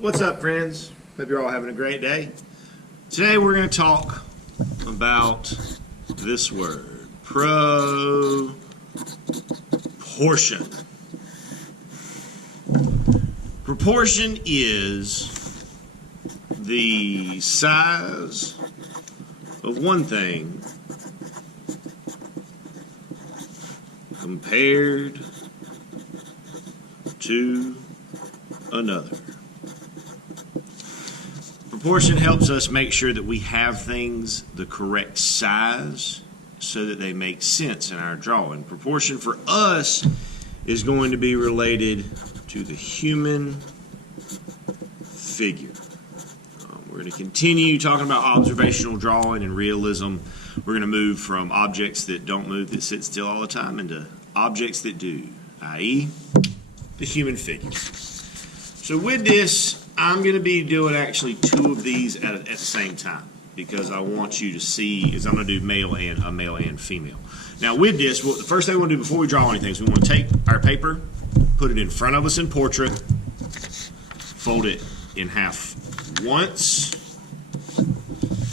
What's up, friends? Hope you're all having a great day. Today we're going to talk about this word, proportion. Proportion is the size of one thing compared to another. Proportion helps us make sure that we have things the correct size so that they make sense in our drawing. Proportion for us is going to be related to the human figure. We're going to continue talking about observational drawing and realism. We're going to move from objects that don't move, that sit still all the time, into objects that do, i.e., the human figure. So with this, I'm going to be doing actually two of these at the same time because I want you to see, is I'm going to do a male and female. Now with this, the first thing we want to do before we draw anything is we want to take our paper, put it in front of us in portrait, fold it in half once,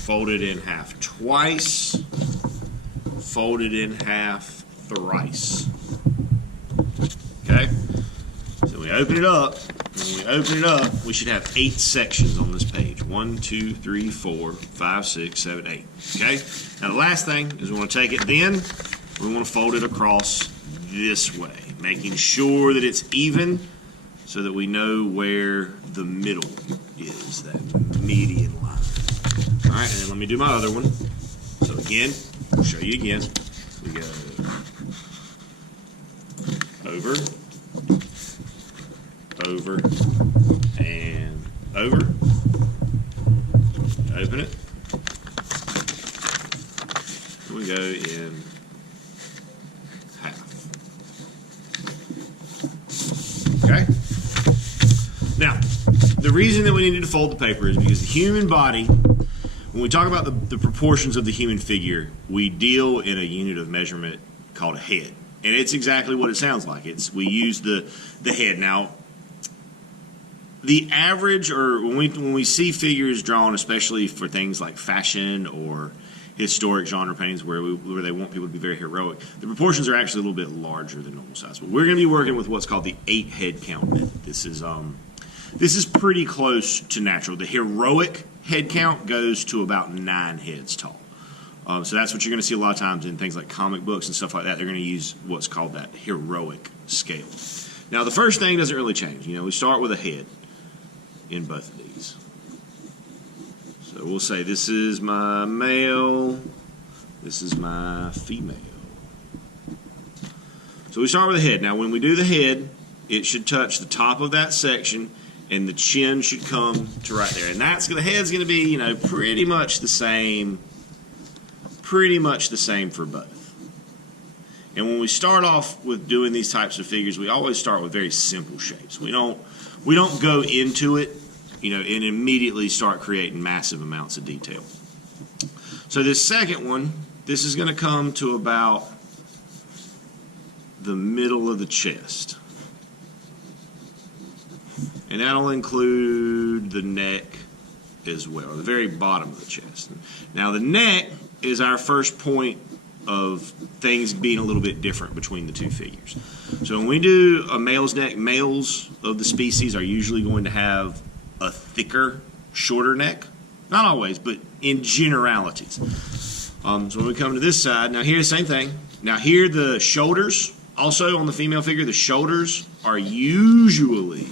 fold it in half twice, fold it in half thrice. Okay? So we open it up. When we open it up, we should have 8 sections on this page. 1, 2, 3, 4, 5, 6, 7, 8. Okay? Now the last thing is we want to take it then, we want to fold it across this way, making sure that it's even so that we know where the middle is, that median line. All right, and then let me do my other one. So again, I'll show you again. We go over, over, and over. Open it. We go in half. Okay? Now, the reason that we needed to fold the paper is because the human body, when we talk about the proportions of the human figure, we deal in a unit of measurement called a head. And it's exactly what it sounds like. We use the head. Now, the average, or when we see figures drawn, especially for things like fashion or historic genre paintings where they want people to be very heroic, the proportions are actually a little bit larger than normal size. But we're going to be working with what's called the 8 head count method. This is pretty close to natural. The heroic head count goes to about 9 heads tall. So that's what you're going to see a lot of times in things like comic books and stuff like that. They're going to use what's called that heroic scale. Now, the first thing doesn't really change. We start with a head in both of these. So we'll say this is my male, this is my female. So we start with the head. Now, when we do the head, it should touch the top of that section, and the chin should come to right there. And the head's going to be, pretty much the same for both. And when we start off with doing these types of figures, we always start with very simple shapes. We don't go into it, and immediately start creating massive amounts of detail. So this second one, this is going to come to about the middle of the chest. And that'll include the neck as well, the very bottom of the chest. Now the neck is our first point of things being a little bit different between the two figures. So when we do a male's neck, males of the species are usually going to have a thicker, shorter neck. Not always, but in generalities. So when we come to this side, now here the same thing. Now here the shoulders, also on the female figure, the shoulders are usually,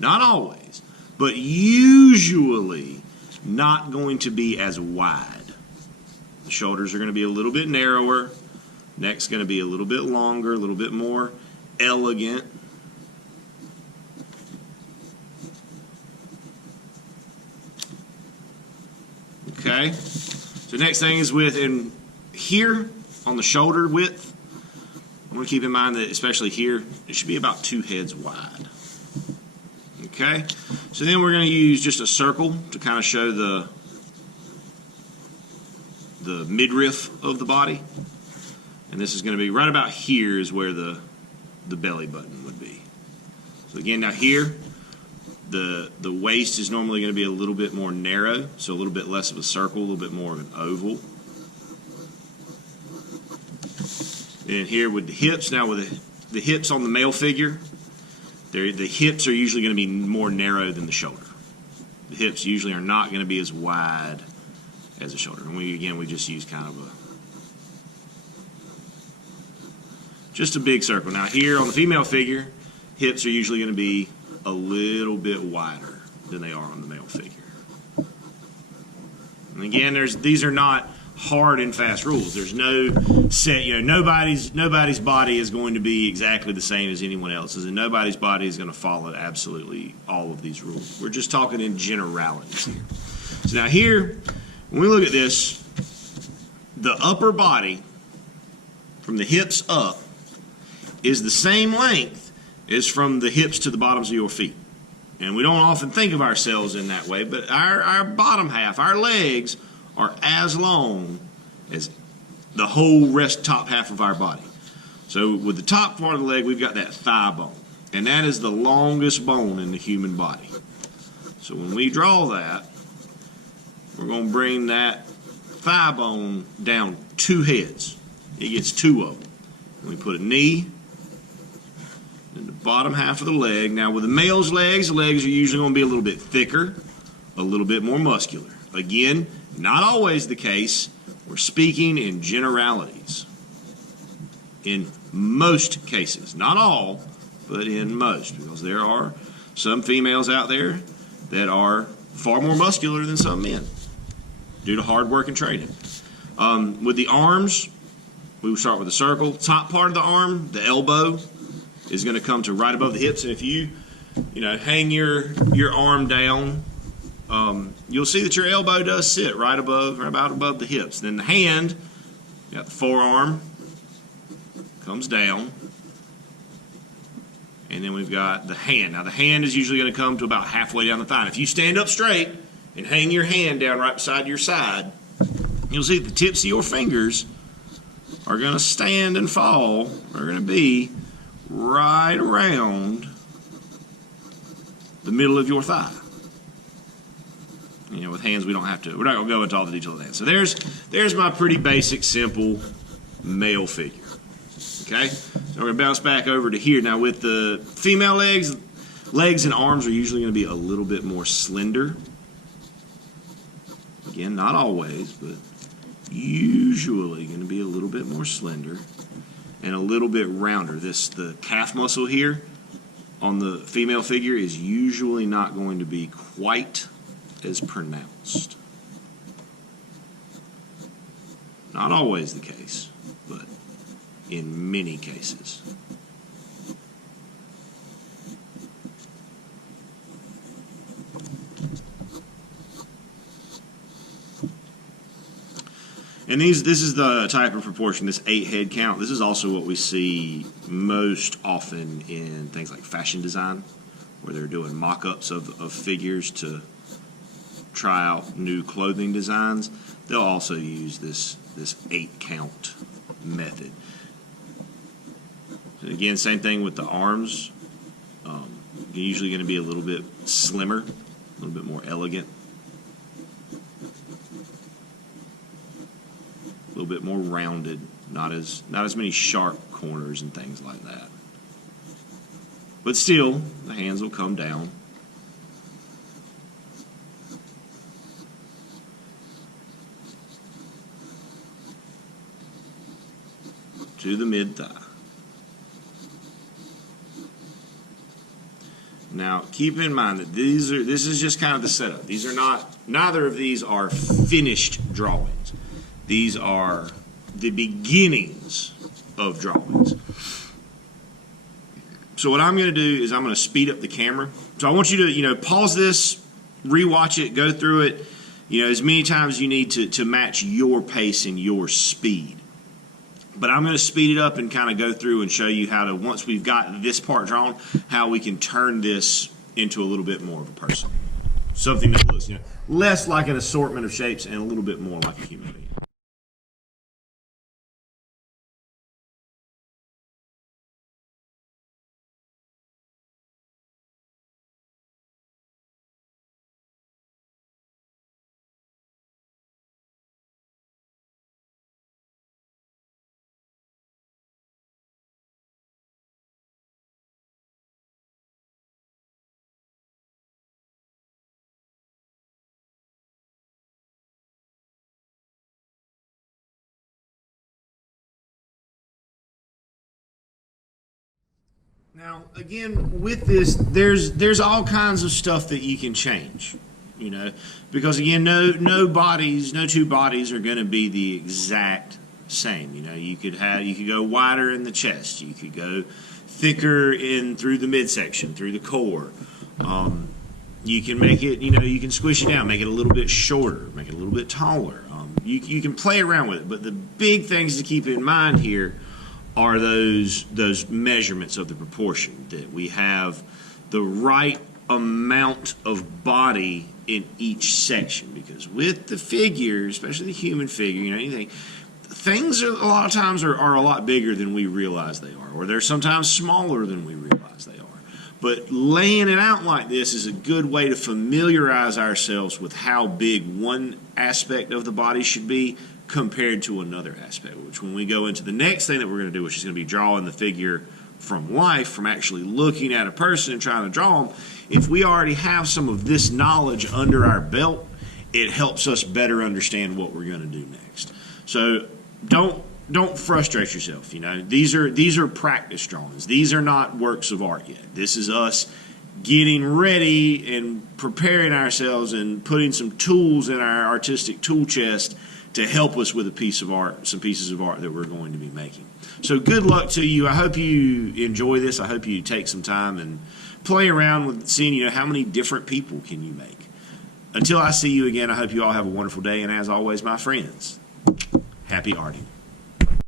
not always, but usually not going to be as wide. The shoulders are going to be a little bit narrower. Neck's going to be a little bit longer, a little bit more elegant. Okay. So next thing is in here on the shoulder width. I want to keep in mind that especially here, it should be about 2 heads wide. Okay. So then we're going to use just a circle to kind of show the midriff of the body. And this is going to be right about here is where the belly button would be. So again, now here, The waist is normally going to be a little bit more narrow, so a little bit less of a circle, a little bit more of an oval. And here with the hips, now with the hips on the male figure, the hips are usually going to be more narrow than the shoulder. The hips usually are not going to be as wide as the shoulder. And we just use kind of just a big circle. Now here on the female figure, hips are usually going to be a little bit wider than they are on the male figure. And again, these are not hard and fast rules. There's no set, nobody's body is going to be exactly the same as anyone else's, and nobody's body is going to follow absolutely all of these rules. We're just talking in generalities here. So now here, when we look at this, the upper body from the hips up is the same length as from the hips to the bottoms of your feet. And we don't often think of ourselves in that way, but our bottom half, our legs, are as long as the whole top half of our body. So with the top part of the leg, we've got that thigh bone, and that is the longest bone in the human body. So when we draw that, we're going to bring that thigh bone down 2 heads. It gets 2 of them. We put a knee in the bottom half of the leg. Now with the male's legs, the legs are usually going to be a little bit thicker, a little bit more muscular. Again, not always the case. We're speaking in generalities. In most cases. Not all, but in most. Because there are some females out there that are far more muscular than some men due to hard work and training. With the arms, we will start with a circle. Top part of the arm, the elbow, is going to come to right above the hips. And if you hang your arm down, you'll see that your elbow does sit right about above the hips. Then the hand, you got the forearm, comes down, and then we've got the hand. Now the hand is usually going to come to about halfway down the thigh. If you stand up straight and hang your hand down right beside your side, you'll see that the tips of your fingers are going to stand and fall, are going to be right around the middle of your thigh. With hands, we're not going to go into all the detail of that. So there's my pretty basic, simple male figure. Okay? So we're going to bounce back over to here. Now with the female legs and arms are usually going to be a little bit more slender. Again, not always, but usually going to be a little bit more slender and a little bit rounder. The calf muscle here on the female figure is usually not going to be quite as pronounced. Not always the case, but in many cases. And this is the type of proportion, this 8 head count. This is also what we see most often in things like fashion design, where they're doing mock-ups of figures to try out new clothing designs. They'll also use this 8 count method. And again, same thing with the arms. Usually going to be a little bit slimmer, a little bit more elegant, a little bit more rounded, not as many sharp corners and things like that. But still, the hands will come down. To the mid-thigh. Now, keep in mind that this is just kind of the setup. These are neither of these are finished drawings. These are the beginnings of drawings. So what I'm going to do is I'm going to speed up the camera. So I want you to, pause this, rewatch it, go through it, as many times as you need to match your pace and your speed. But I'm going to speed it up and kind of go through and show you how to, once we've got this part drawn, how we can turn this into a little bit more of a person. Something that looks, less like an assortment of shapes and a little bit more like a human being. Now, again, with this, there's all kinds of stuff that you can change, because again, no two bodies are going to be the exact same. You could go wider in the chest, you could go thicker in through the midsection, through the core. You can make it, you can squish it down, make it a little bit shorter, make it a little bit taller. You can play around with it, but the big things to keep in mind here are those measurements of the proportion, that we have the right amount of body in each section. Because with the figure, especially the human figure, anything, things are a lot of times are a lot bigger than we realize they are, or they're sometimes smaller than we realize they are. But laying it out like this is a good way to familiarize ourselves with how big one aspect of the body should be compared to another aspect, which when we go into the next thing that we're going to do, which is going to be drawing the figure from life, from actually looking at a person and trying to draw them, if we already have some of this knowledge under our belt, it helps us better understand what we're going to do next. So don't frustrate yourself. These are practice drawings. These are not works of art yet. This is us getting ready and preparing ourselves and putting some tools in our artistic tool chest to help us with some pieces of art that we're going to be making. So good luck to you. I hope you enjoy this. I hope you take some time and play around with seeing, how many different people can you make. Until I see you again, I hope you all have a wonderful day. And as always, my friends, happy arting.